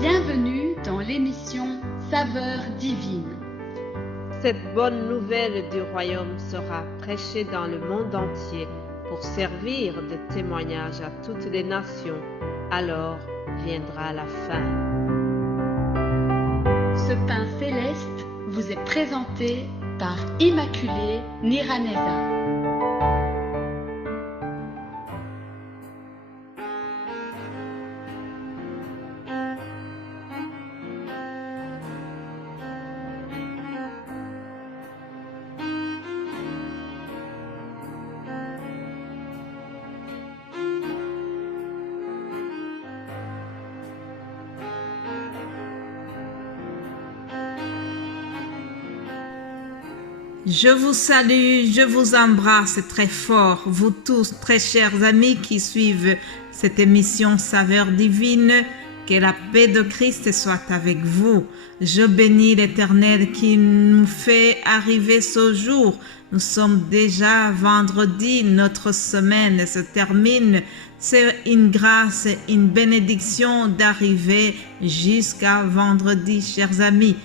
Bienvenue dans l'émission Saveurs divines. Cette bonne nouvelle du royaume sera prêchée dans le monde entier pour servir de témoignage à toutes les nations. Alors viendra la fin. Ce pain céleste vous est présenté par Immaculée Niraneza. Je vous salue, je vous embrasse très fort, vous tous très chers amis qui suivent cette émission Saveurs divines. Que la paix de Christ soit avec vous. Je bénis l'Éternel qui nous fait arriver ce jour. Nous sommes déjà vendredi, notre semaine se termine. C'est une grâce, une bénédiction d'arriver jusqu'à vendredi, chers amis.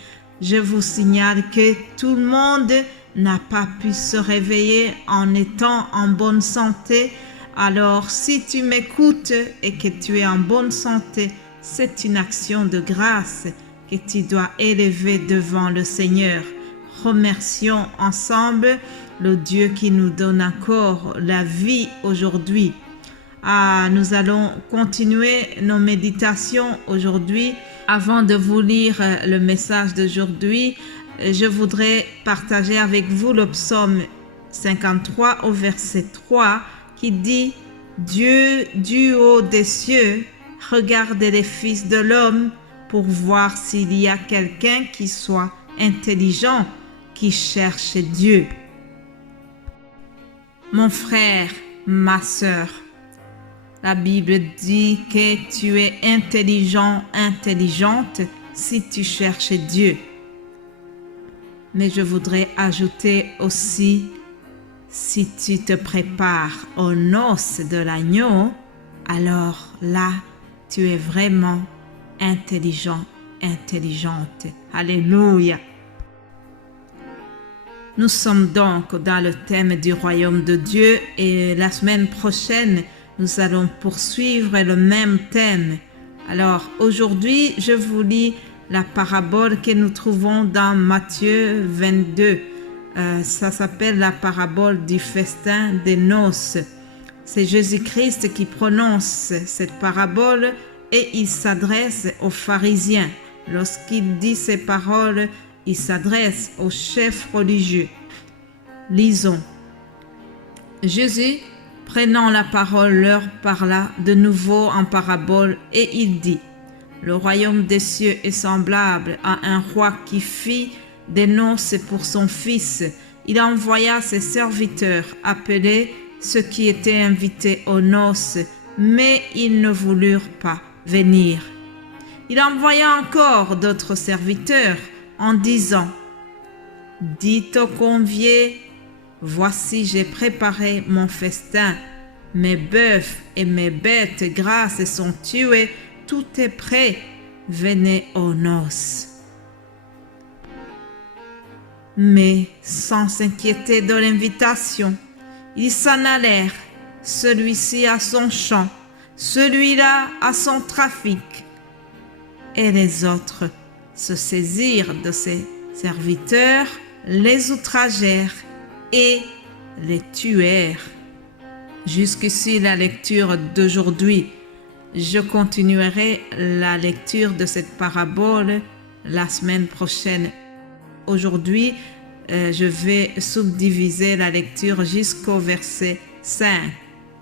Je vous signale que tout le monde n'a pas pu se réveiller en étant en bonne santé. Alors, si tu m'écoutes et que tu es en bonne santé, c'est une action de grâce que tu dois élever devant le Seigneur. Remercions ensemble le Dieu qui nous donne encore la vie aujourd'hui. Nous allons continuer nos méditations aujourd'hui. Avant de vous lire le message d'aujourd'hui, je voudrais partager avec vous le psaume 53 au verset 3 qui dit « Dieu du haut des cieux, regarde les fils de l'homme pour voir s'il y a quelqu'un qui soit intelligent, qui cherche Dieu. » Mon frère, ma sœur, la Bible dit que tu es intelligent, intelligente si tu cherches Dieu. Mais je voudrais ajouter aussi, si tu te prépares aux noces de l'agneau, alors là, tu es vraiment intelligent, intelligente. Alléluia. Nous sommes donc dans le thème du royaume de Dieu et la semaine prochaine, nous allons poursuivre le même thème. Alors aujourd'hui, je vous lis la parabole que nous trouvons dans Matthieu 22. Ça s'appelle la parabole du festin des noces. C'est Jésus-Christ qui prononce cette parabole et il s'adresse aux pharisiens. Lorsqu'il dit ces paroles, il s'adresse aux chefs religieux. Lisons. Jésus, prenant la parole, leur parla de nouveau en parabole et il dit: Le royaume des cieux est semblable à un roi qui fit des noces pour son fils. Il envoya ses serviteurs appeler ceux qui étaient invités aux noces, mais ils ne voulurent pas venir. Il envoya encore d'autres serviteurs en disant: Dites aux conviés, voici j'ai préparé mon festin, mes bœufs et mes bêtes grasses sont tués, tout est prêt, venez aux noces. Mais sans s'inquiéter de l'invitation, ils s'en allèrent, celui-ci à son champ, celui-là à son trafic. Et les autres se saisirent de ses serviteurs, les outragèrent et les tuèrent. Jusqu'ici la lecture d'aujourd'hui. Je continuerai la lecture de cette parabole la semaine prochaine. Aujourd'hui, je vais subdiviser la lecture jusqu'au verset 5.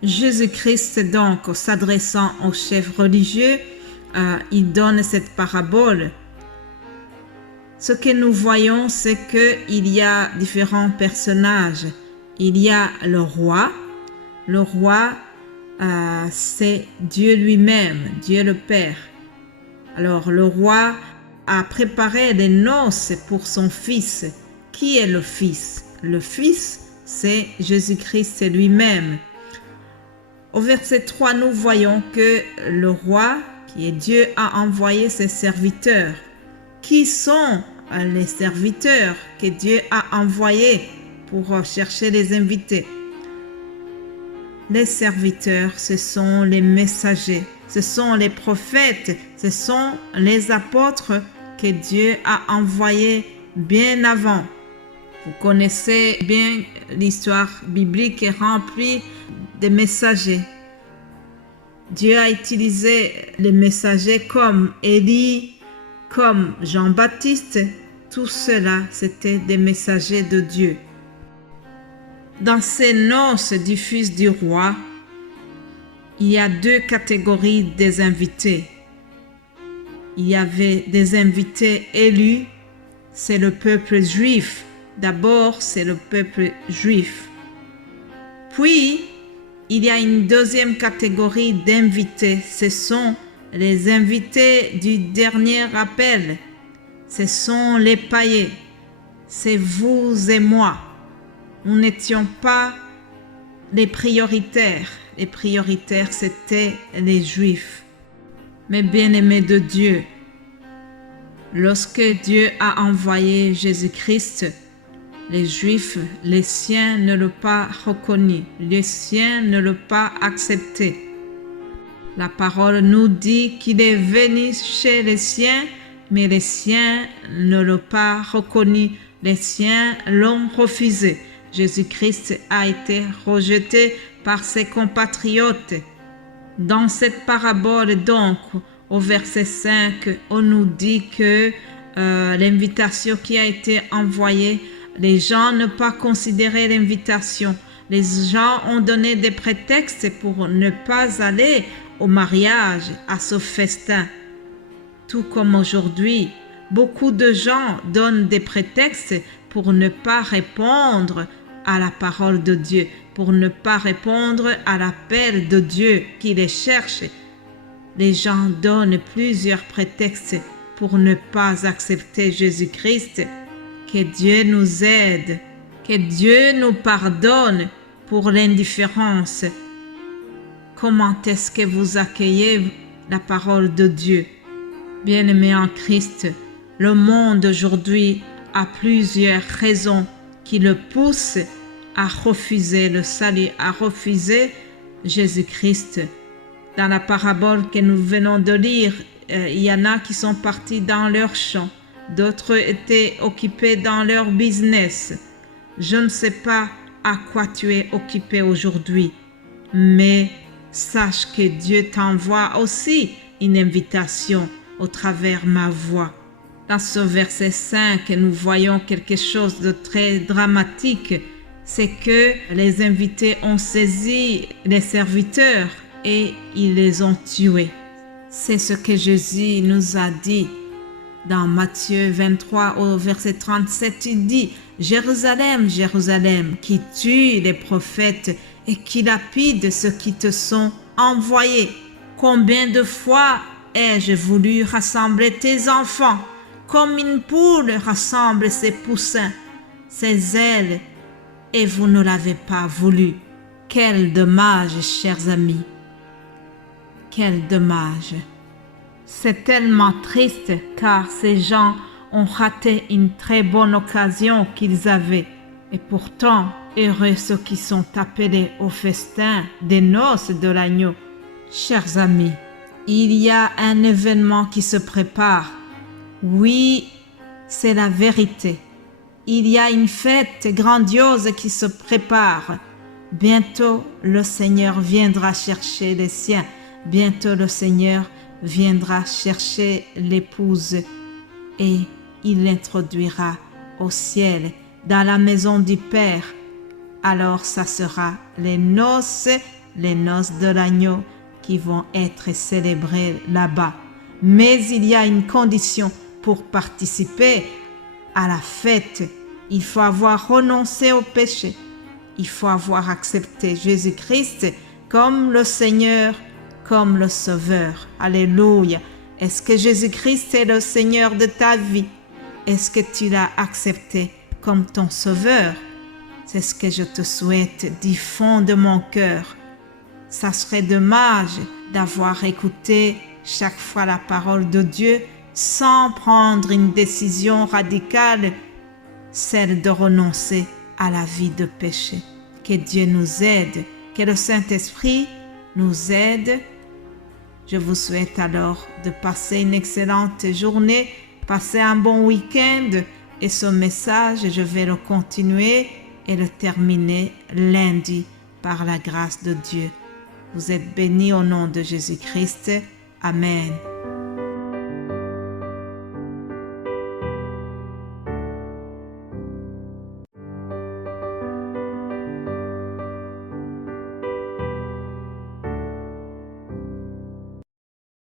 Jésus-Christ, donc, s'adressant aux chefs religieux, il donne cette parabole. Ce que nous voyons, c'est qu'il y a différents personnages. Il y a le roi. Le roi, c'est Dieu lui-même, Dieu le Père. Alors, le roi a préparé des noces pour son fils. Qui est le fils? Le fils, c'est Jésus-Christ lui-même. Au verset 3, nous voyons que le roi Et Dieu a envoyé ses serviteurs. Qui sont les serviteurs que Dieu a envoyés pour chercher les invités? Les serviteurs, ce sont les messagers, ce sont les prophètes, ce sont les apôtres que Dieu a envoyés bien avant. Vous connaissez bien l'histoire biblique est remplie de messagers. Dieu a utilisé les messagers comme Élie, comme Jean-Baptiste. Tout cela, c'était des messagers de Dieu. Dans ces noces du Fils du roi, il y a deux catégories des invités. Il y avait des invités élus, c'est le peuple juif. D'abord, c'est le peuple juif. Puis, il y a une deuxième catégorie d'invités. Ce sont les invités du dernier appel. Ce sont les païens. C'est vous et moi. Nous n'étions pas les prioritaires. Les prioritaires, c'était les Juifs. Mais bien-aimés de Dieu, lorsque Dieu a envoyé Jésus-Christ, les Juifs, les siens ne l'ont pas reconnu. Les siens ne l'ont pas accepté. La parole nous dit qu'il est venu chez les siens, mais les siens ne l'ont pas reconnu. Les siens l'ont refusé. Jésus-Christ a été rejeté par ses compatriotes. Dans cette parabole, donc, au verset 5, on nous dit que l'invitation qui a été envoyée, les gens n'ont pas considéré l'invitation. Les gens ont donné des prétextes pour ne pas aller au mariage, à ce festin. Tout comme aujourd'hui, beaucoup de gens donnent des prétextes pour ne pas répondre à la parole de Dieu, pour ne pas répondre à l'appel de Dieu qui les cherche. Les gens donnent plusieurs prétextes pour ne pas accepter Jésus-Christ. Que Dieu nous aide, que Dieu nous pardonne pour l'indifférence. Comment est-ce que vous accueillez la parole de Dieu? Bien-aimés en Christ, le monde aujourd'hui a plusieurs raisons qui le poussent à refuser le salut, à refuser Jésus-Christ. Dans la parabole que nous venons de lire, il y en a qui sont partis dans leur champ, d'autres étaient occupés dans leur business. Je ne sais pas à quoi tu es occupé aujourd'hui, mais sache que Dieu t'envoie aussi une invitation au travers ma voix. Dans ce verset 5, nous voyons quelque chose de très dramatique. C'est que les invités ont saisi les serviteurs et ils les ont tués. C'est ce que Jésus nous a dit dans Matthieu 23 au verset 37. Il dit « Jérusalem, Jérusalem, qui tue les prophètes et qui lapide ceux qui te sont envoyés. Combien de fois ai-je voulu rassembler tes enfants comme une poule rassemble ses poussins, ses ailes, et vous ne l'avez pas voulu. » Quel dommage, chers amis. Quel dommage. C'est tellement triste car ces gens ont raté une très bonne occasion qu'ils avaient. Et pourtant, heureux ceux qui sont appelés au festin des noces de l'agneau. Chers amis, il y a un événement qui se prépare. Oui, c'est la vérité. Il y a une fête grandiose qui se prépare. Bientôt, le Seigneur viendra chercher les siens. Bientôt, le Seigneur viendra chercher l'épouse et il l'introduira au ciel, dans la maison du Père. Alors, ça sera les noces de l'agneau qui vont être célébrées là-bas. Mais il y a une condition pour participer à la fête. Il faut avoir renoncé au péché. Il faut avoir accepté Jésus-Christ comme le Seigneur, comme le Sauveur. Alléluia. Est-ce que Jésus-Christ est le Seigneur de ta vie? Est-ce que tu l'as accepté comme ton Sauveur? C'est ce que je te souhaite du fond de mon cœur. Ça serait dommage d'avoir écouté chaque fois la parole de Dieu sans prendre une décision radicale, celle de renoncer à la vie de péché. Que Dieu nous aide, que le Saint-Esprit nous aide. Je vous souhaite alors de passer une excellente journée, passer un bon week-end, et ce message, je vais le continuer et le terminer lundi par la grâce de Dieu. Vous êtes bénis au nom de Jésus-Christ. Amen.